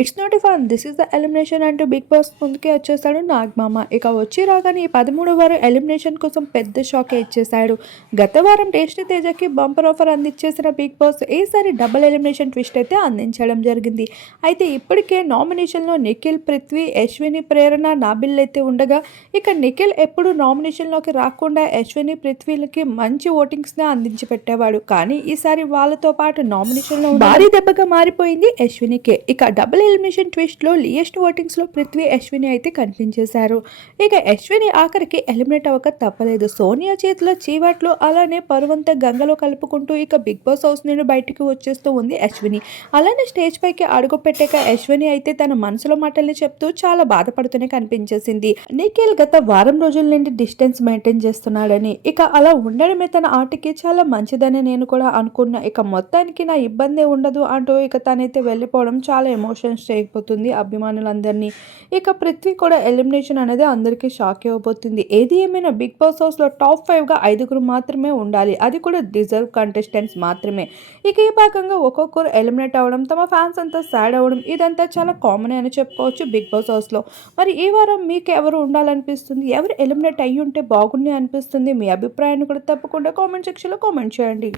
It's not a fun, this is the elimination అంటూ big boss ముందుకే వచ్చేసాడు నాగమామ. ఇక వచ్చి రాగానే ఈ 13వ వారం ఎలిమినేషన్ కోసం పెద్ద షాకే ఇచ్చేశాడు. గత వారం టేస్టీ తేజకి బంపర్ ఆఫర్ అందించేసిన బిగ్ బాస్ ఈసారి డబుల్ ఎలిమినేషన్ ట్విస్ట్ అయితే అందించడం జరిగింది. అయితే ఇప్పటికే నామినేషన్లో నిఖిల్, పృథ్వీ, అశ్విని, ప్రేరణ, నాబిల్ అయితే ఉండగా, ఇక నిఖిల్ ఎప్పుడు నామినేషన్లోకి రాకుండా అశ్విని, పృథ్వీలకి మంచి ఓటింగ్స్ని అందించి పెట్టేవాడు. కానీ ఈసారి వాళ్ళతో పాటు నామినేషన్లో భారీ దెబ్బగా మారిపోయింది అశ్వినికే. ఇక డబుల్ ఎలిమినేషన్ ట్విస్ట్లో లియెస్ట్ ఓటింగ్స్లో పృథ్వీ, అశ్విని అయితే కనిపించేశారు. ఇక అశ్విని ఆఖరికి ఎలిమినేట్ అవ్వక తప్పలేదు. సోనియా చేతిలో చీవాట్లు, అలానే పరువంతా గంగలో కలుపుకుంటూ ఇక బిగ్ బాస్ హౌస్ నుండి బయటికి వచ్చేస్తూ ఉంది అశ్విని. అలానే స్టేజ్ పైకి అడుగు పెట్టాక అశ్విని అయితే తన మనసులో మాటల్ని చెప్తూ చాలా బాధపడుతూనే కనిపించేసింది. నిఖిల్ గత వారం రోజుల నుండి డిస్టెన్స్ మెయింటైన్ చేస్తున్నాడని, ఇక అలా ఉండడమే తన ఆటకి చాలా మంచిదని నేను కూడా అనుకున్నా. ఇక మొత్తానికి నా ఇబ్బంది ఉండదు అంటూ ఇక తనైతే వెళ్ళిపోవడం చాలా ఎమోషన్స్ చేయకపోతుంది అభిమానులందరినీ. ఇక పృథ్వీ కూడా ఎలిమినేషన్ అనేది అందరికీ షాక్ ఇవ్వబోతుంది. ఏది ఏమైనా బిగ్ బాస్ హౌస్లో టాప్ 5గా 5గురు మాత్రమే ఉండాలి, అది కూడా డిజర్వ్ కంటెస్టెంట్స్ మాత్రమే. ఇక ఈ భాగంగా ఒక్కొక్కరు ఎలిమినేట్ అవ్వడం, తమ ఫ్యాన్స్ అంతా సాడ్ అవ్వడం, ఇదంతా చాలా కామన్ అని చెప్పుకోవచ్చు బిగ్ బాస్ హౌస్లో. మరి ఈ వారం మీకు ఎవరు ఉండాలనిపిస్తుంది, ఎవరు ఎలిమినేట్ అయ్యి ఉంటే బాగుంది అనిపిస్తుంది? మీ అభిప్రాయాన్ని కూడా తప్పకుండా కామెంట్ సెక్షన్లో కామెంట్ చేయండి.